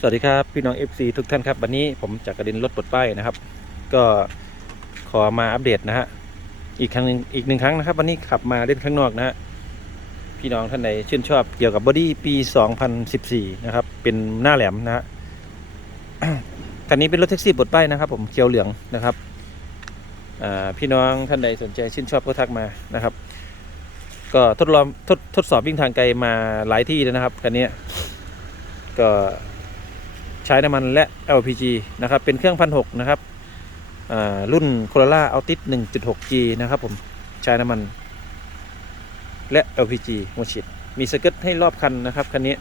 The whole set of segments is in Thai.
สวัสดีครับ พี่น้อง FC ทุกท่านครับ วันนี้ผมจากกระดินรถปลดป้ายนะครับ ก็ขอมาอัปเดตนะฮะอีกครั้งหนึ่งอีกหนึ่งครั้งนะครับ วันนี้ขับมาเล่นข้างนอกนะฮะพี่น้องท่านใดชื่นชอบเกี่ยวกับบอดี้ปี 2014 นะครับ เป็นหน้าแหลมนะฮะคันนี้เป็นรถแท็กซี่ปลดป้ายนะครับ ผมเขียวเหลืองนะครับพี่น้องท่านใดสนใจชื่นชอบก็ทักมานะครับ ก็ทดลองทดทดสอบวิ่งทางไกลมาหลายที่แล้วนะครับคันนี้ก็ ใช้น้ำมันและ LPG นะครับ เป็นเครื่องพันหกนะครับอ่ารุ่น Corolla Altis 1.6G นะครับผมใช้น้ำมัน และ LPG หัวฉีดมีสเกิร์ตให้รอบคันนะครับคันนี้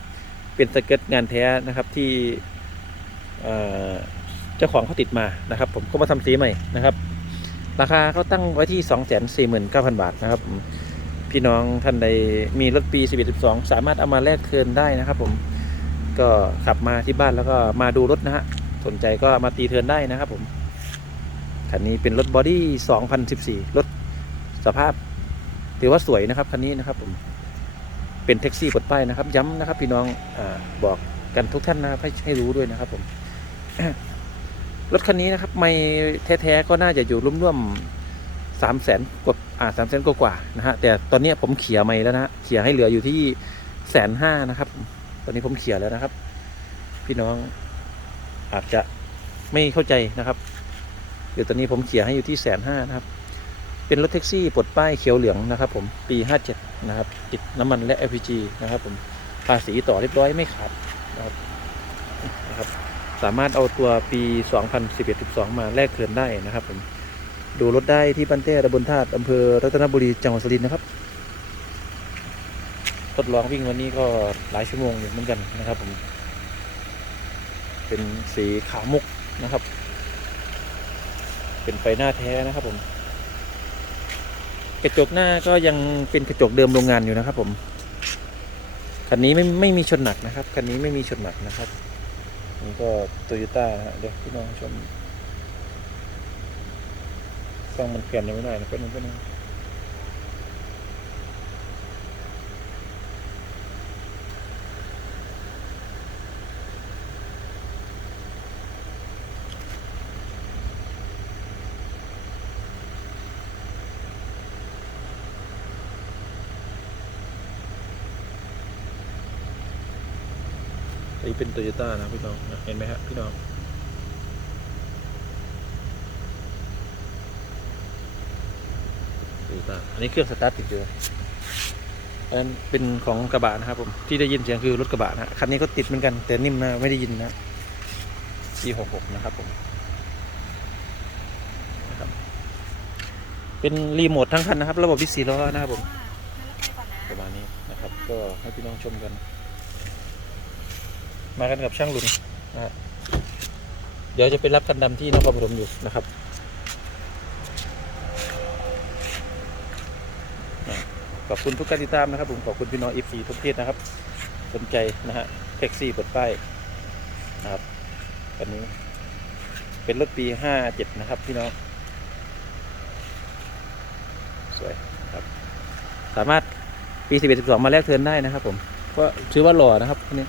เป็นสเกิร์ตงานแท้นะครับที่เจ้าของเขาติดมานะครับ ผมก็มาทำสีใหม่นะครับ ราคาเขาตั้งไว้ที่ 249,000 บาทนะครับ พี่น้องท่านใดมีรถปี 1112 สามารถเอามาแลกเทิร์นได้นะครับผม ก็ขับมาที่บ้านแล้วก็มาดูรถนะฮะ สนใจก็มาตีเทินได้นะครับผม คันนี้เป็นรถบอดี้ 2014 รถสภาพถือว่าสวยนะครับคันนี้นะครับผมเป็นแท็กซี่ปลดป้ายนะครับ ย้ำนะครับ พี่น้องอบอกกันทุกท่านนะครับให้ให้รู้ด้วยนะครับผม รถคันนี้นะครับ ไม่แท้ๆก็น่าจะอยู่ร่วมๆสามแสนกว่าอ่าสามแสนกว่าๆนะฮะแต่ตอนนี้ผมเขี่ยไม่แล้วนะฮะเขี่ยให้เหลืออยู่ที่แสนห้านะครับ ตอนนี้ผมเขี่ยแล้วนะครับ พี่น้องอาจจะไม่เข้าใจนะครับเดี๋ยวตอนนี้ผมเขี่ยให้อยู่ที่แสนห้านะครับ เป็นรถแท็กซี่ปลดป้ายเขียวเหลืองนะครับ ผมปีห้าเจ็ดนะครับ ติดน้ำมันและ LPG นะครับ ผมภาษีต่อเรียบร้อยไม่ขาดนะครับนะครับ สามารถเอาตัวปี 2011-12 มาแลกเทิร์นได้นะครับ ผมดูรถได้ที่บันเต้ตำบลธาตุอำเภอรัตนบุรีจังหวัดสุรินทร์นะครับ ทดลองวิ่งวันนี้ก็หลายชั่วโมงอยู่เหมือนกันนะครับผมเป็นสีขาวมุกนะครับ เป็นไฟหน้าแท้นะครับผม กระจกหน้าก็ยังเป็นกระจกเดิมโรงงานอยู่นะครับ ผมคันนี้ไม่ไม่มีชนหนักนะครับคันนี้ไม่มีชนหนักนะครับนี่ก็โตโยต้าเดี๋ยวพี่น้องชมกล้องมันเปลี่ยนยังไม่ได้นะเป็นงเป็นง อันนี้เป็นโตโยต้านะพี่น้องเห็นไหมฮะพี่น้องโตโยต้าอันนี้เครื่องสตาร์ทติดอยู่อันนั้นเป็นของกระบะนะครับผมที่ได้ยินเสียงคือรถกระบะนะคันนี้ก็ติดเหมือนกัน แต่นิ่มนะไม่ได้ยินนะ G66 นะครับผมนะครับเป็นรีโมททั้งคันนะครับ ระบบวิสีล้อนะครับผมประมาณนี้นะครับ ก็ให้พี่น้องชมกัน มากันกับช่างหลุนนะฮะเดี๋ยวจะไปรับกันดำที่นครปฐมอยู่นะครับขอบคุณทุกการติดตามนะครับ ผมขอบคุณพี่น้องเอฟซีทุกเทศนะครับ สนใจนะฮะแท็กซี่เปิดป้ายนะครับคันนี้ เป็นรถปีห้าเจ็ดนะครับพี่น้อง สวยครับ สามารถปีสิบเอ็ดสิบสองมาแลกเทินได้นะครับ ผมก็ถือว่าหล่อนะครับคันนี้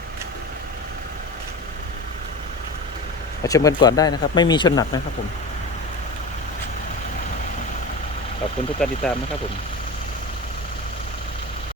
มา ชมกันก่อนได้นะครับ ไม่มีชนหนักนะครับผม ขอบคุณทุกการติดตามนะครับผม